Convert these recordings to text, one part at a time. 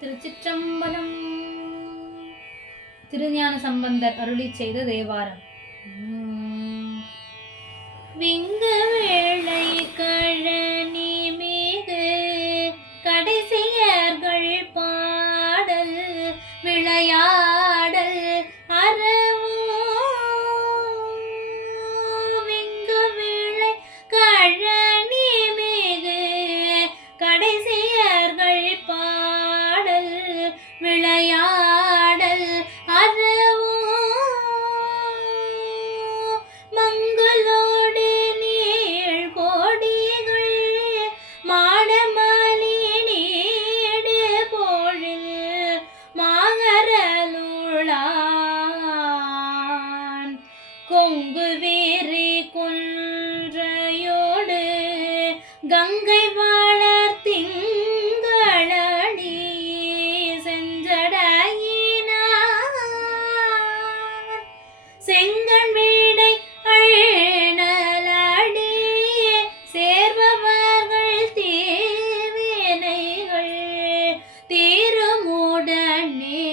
திருச்சிற்றம்பலம். திருஞான சம்பந்தர் அருளி செய்த தேவாரம். விங்கவே கொங்கு வீரி குன்றையோடு கங்கை வளர் திங்களடி செஞ்சடையினார். செங்கண் வீடை அழனலடி சேர்பவர்கள் தேவினைகள் தீரமுடனே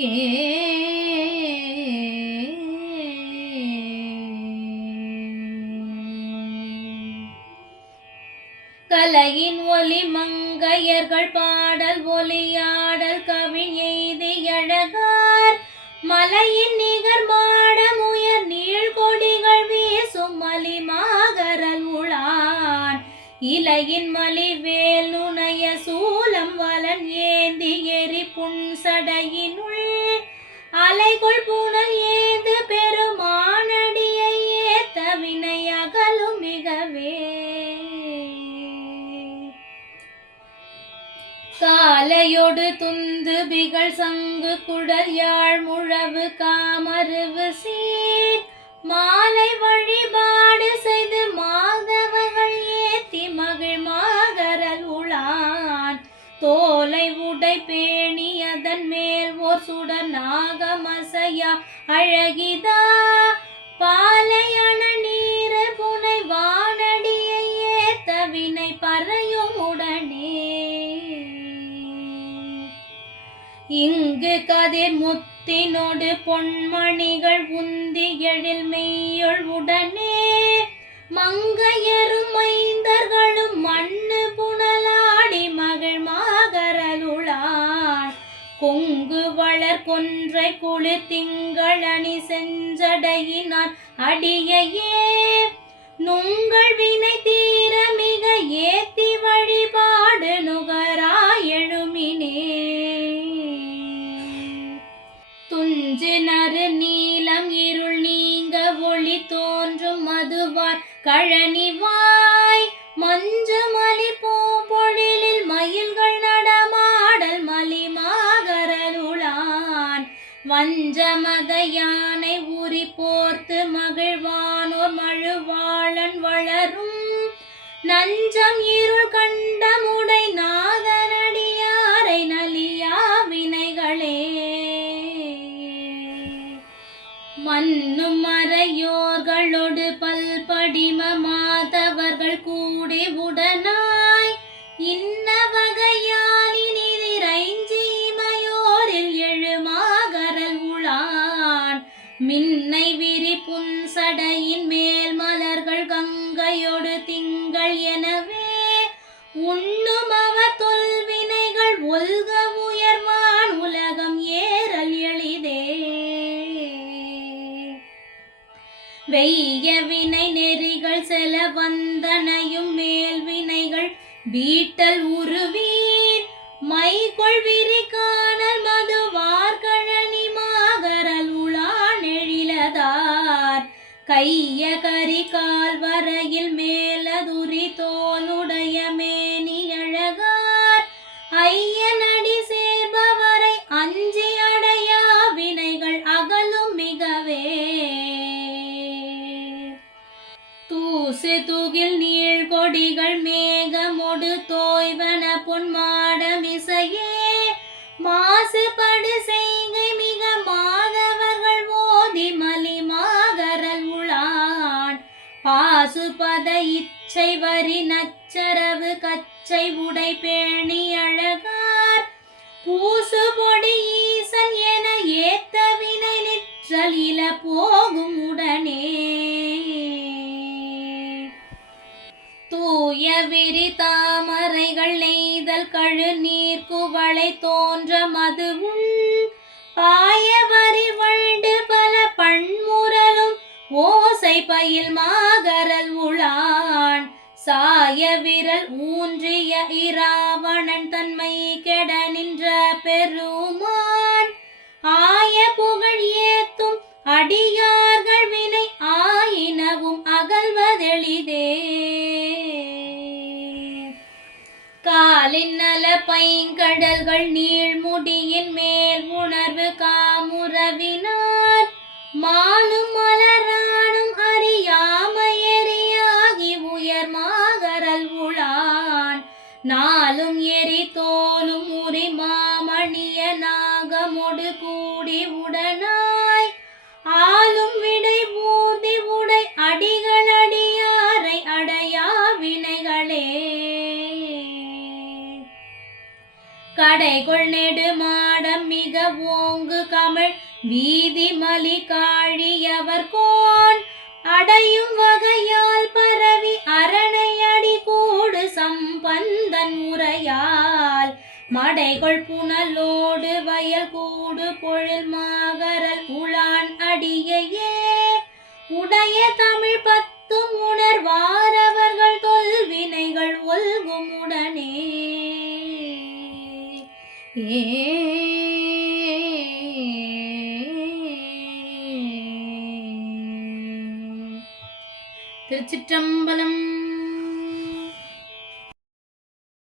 ஏ கலையின் ஒலி மங்கையர்கள் பாடல் ஒலியாடல் கவி எய்தி அழகார். மலையின் நிகர் மாடம் உயர் நீள் கொடிகள் வீசும் மலிமாகரல் உளான் இலையின் மலிவேல் நுணைய சூலம் வலன் ஏந்தி எரி புன்சடையினுள். அலைகொள் பூ காலையொடு துந்துபிகள் சங்கு குடல் யாழ் முழவு காமருவு சீர். மாலை வழிபாடு செய்து மாதவர்கள் ஏத்தி மகிழ் மாகரல் உளான் தோலை உடை பேணி அதன் மேல் ஓர் சுடர் நாகமசையா. அழகிதா இங்கு கதிர் முத்தினோடு பொன்மணிகள் உந்தி எழில் மெய்யொள் உடனே மங்கையரும் மைந்தர்களும் மண்ணு புனலாடி மகள் மாகரலுளான் கொங்கு வளர் கொன்றை குழு திங்கள் அணி செஞ்சடையினான் அடியையே நுங்கள் வினை தீர மிக ஏத்தி வழிபாடு நுகராய் எழுமினே. வஞ்சமத யானை உரி போர்த்து மகிழ்வானோர் மழுவாளன் வளரும். நஞ்சம் இருள் கண்டமுடை நாதனடியாரை நலியா வினைகளே. மண்ணும் மறையோர்களோடு பல்படிம மாதவர்கள் கூடி உடனாய். இன்ன கங்கையோடு திங்கள் எனவே உண்ணும் அவ தொல்வினைகள் ஒல்க உயர்வான் உலகம் ஏறல் எளிதே. வெய்ய வினை நெறிகள் செல வந்தனையும் மேல் வினைகள் வீட்டல் உருவீர் மைகொள் விரிகார் கைய கரி கால் வரையில் மேலதுரி தோலுடைய மேனி அழகார். ஐயனடி சேர்பவரை அஞ்சி அடையா வினைகள் அகலும் மிகவே. தூசு துகில் நீள் கொடிகள் மேகமொடு தோய்வன பொன்மாடமி உளான் இச்சை வரி நச்சரவு கச்சை உடை பேணி அழகார். பூசு பொடி ஈசன் என ஏத்த வினை நிற்றல் இல போகும் உடனே. தூய விரி தாமரைகள் நெய்தல் கழு நீர் குவளை தோன்ற மதுவும். பாய் பயில் மாகரல் உளான் சாய விரல் ஊன்றிய இராவணன் தன்மை கெட நின்ற பெருமான். ஆய புகழ் ஏத்தும் அடியார்கள் வினை ஆயினவும் அகல்வதெளிதே. காலின் நல பைங்கடல்கள் நீ கடைகொள் நெடுமாடம் மிக ஓங்கு கமழ். வீதி மலி காழியவர் கோன். அடையும் வகையால் பரவி அரணையடி கூடு சம்பந்தன் முறையால் மடைகொள் புனலோடு வயல் கூடு பொழில் மாகரல் உளான் அடியையே. உடைய தமிழ் பத்தும் திருச்சிற்றம்பலம்